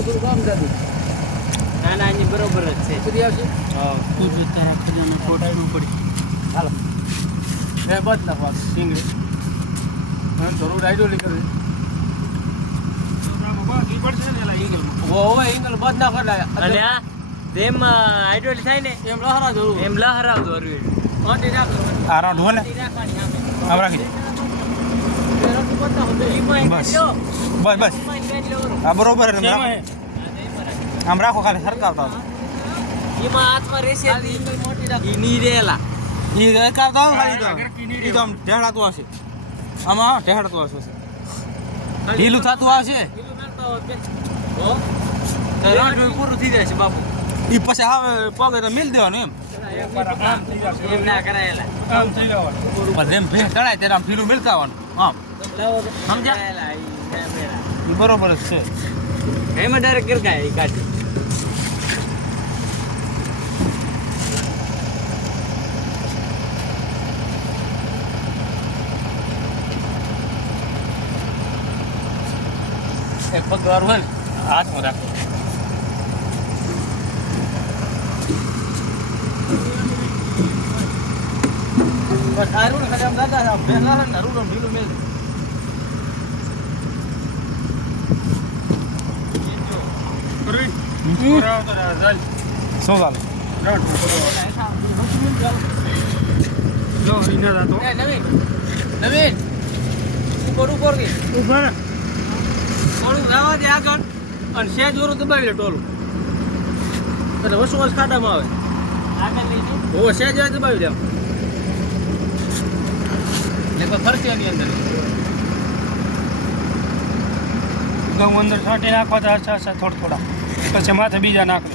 થોડું કામ દાદુ ના ના એની બરોબર જ છે સુધી આવશે હા તું જો તારા ખજાના કોટનું પડી હાલો બે બદ નાખવા ટીંગડી હા જરૂર આઈડોલી કરે એંગલ બદ ના કરાય અને આ જેમ હાઇડ્રોલિક થાય ને એમ લહરા જરૂર એમ લહરાવતો હરવી ઓટી રાખ આ રાઉન્ડ હો ને રાખવાની સામે આમ રાખી દે. બસ બસ આ બરોબર છે. આમ રાખો ખાલી સરકાવતા એમાં હાથમાં રેસે ઈ ની રેલા ઈ સરકાવતા ખાલી તો ઈ તો આમ ઢેડાતું હશે આમાં ઢેડાતું હશે ઢીલું થતું આવશે પૂરું થઈ જાય છે બાપુ ઈ પછી હવે પગે તો મિલ દેવાનું એમ એમ ના કરાયેલા પણ જેમ ભેંસ ચડાય ત્યારે આમ ઢીલું મિલકાવાનું આમ સમજ્યા ઈ બરોબર જ છે એમાં ડાયરેક્ટ ગરકાય ઈ કાઢી એક પગ વાળું હોય ને હાથમાં રાખો બસ આરું ને ખાલી આમ દાદા ભેગા ને રૂડો ઢીલું મેલ શું ચાલે નવીન નવીન ઉપર ઉપર કે ઉપર થોડું જવા દે આગળ અને સેજ ઓરો દબાવી લે ટોલું એટલે વસુ વસ ખાડામાં આવે આગળ લઈ જઈ ઓ સેજ દબાવી દે ને કોઈ ફરશે એની અંદર ઘઉં અંદર છાંટી નાખવા તો અચ્છા અચ્છા થોડા થોડા પછી માથે બીજા નાખો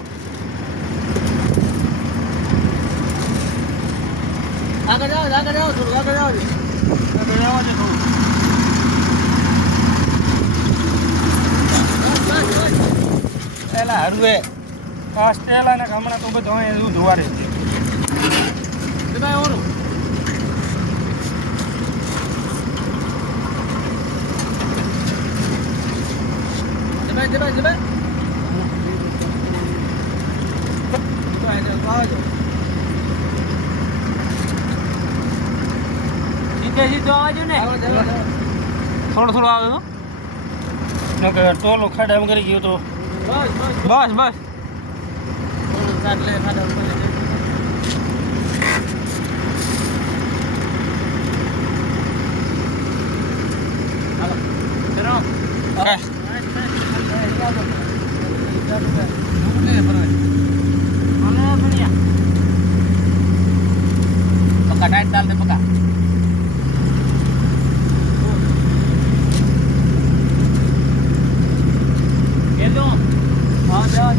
આગળ જાઓ થોડું આગળ જાઓ એલા હરવે આ સ્ટેલા ને હમણાં તો બધું અહીંયા ધોવારે દબાઈ ઓરું દબાઈ સીધો આવજો ને થોડું થોડું આવે તો ટોલો ખાડા એમ કરી ગયો તો બસ બસ પકા ટાઈટ ડાલ દે પકા હેલો હા જાઓ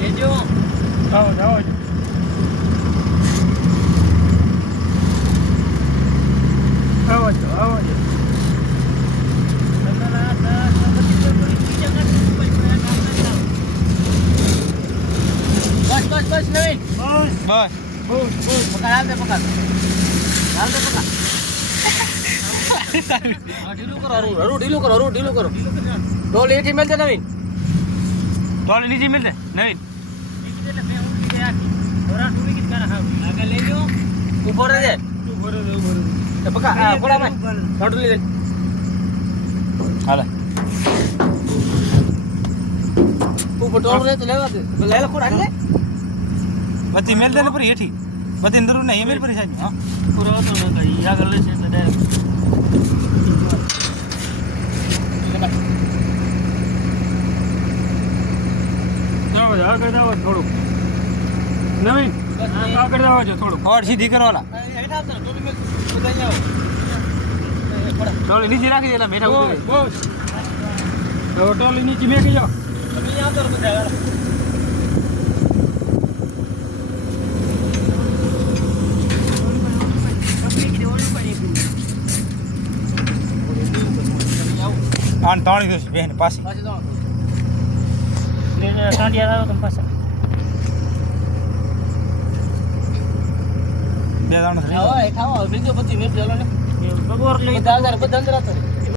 લેજો આવો જાઓ આવો બસ નવીન બસ પકા હાલ દે પકા ઢીલું કરો હરું ઢીલું કરો ડોલ એથી મેલ દે નવીન ટોલી નીચે મિલ દે નવીન આગળ લેજો ઉભો રહેજે પકા હા કોડા માં રોટલી દે હાલે ઉપર ટોલ રહે તો લેવા દે લેલા કોડ હાલ લે બધી મેલ દે ને પરી હેઠી બધી અંદર ને એ મેલ પરી સાહેબ હા પૂરો હતો ને કઈ આગળ લેશે એટલે ડાયરેક્ટ આગળ જાવ થોડુંક નવીન આગળ જાવ થોડુંક હોડ સીધી કરવાના ટોલી નીચે રાખી દે એટલે બેઠા ઉતરે બસ હવે ટોલી નીચે મેકી જાઓ આન તાણી દે બેન પાછી સાંડિયા આવો તમે પાછા બે દાણા થઈ હવે હેઠ આવો, બીજો 25 મિનિટ ચાલો ને બગોર લઈ બધા અંદર હતા.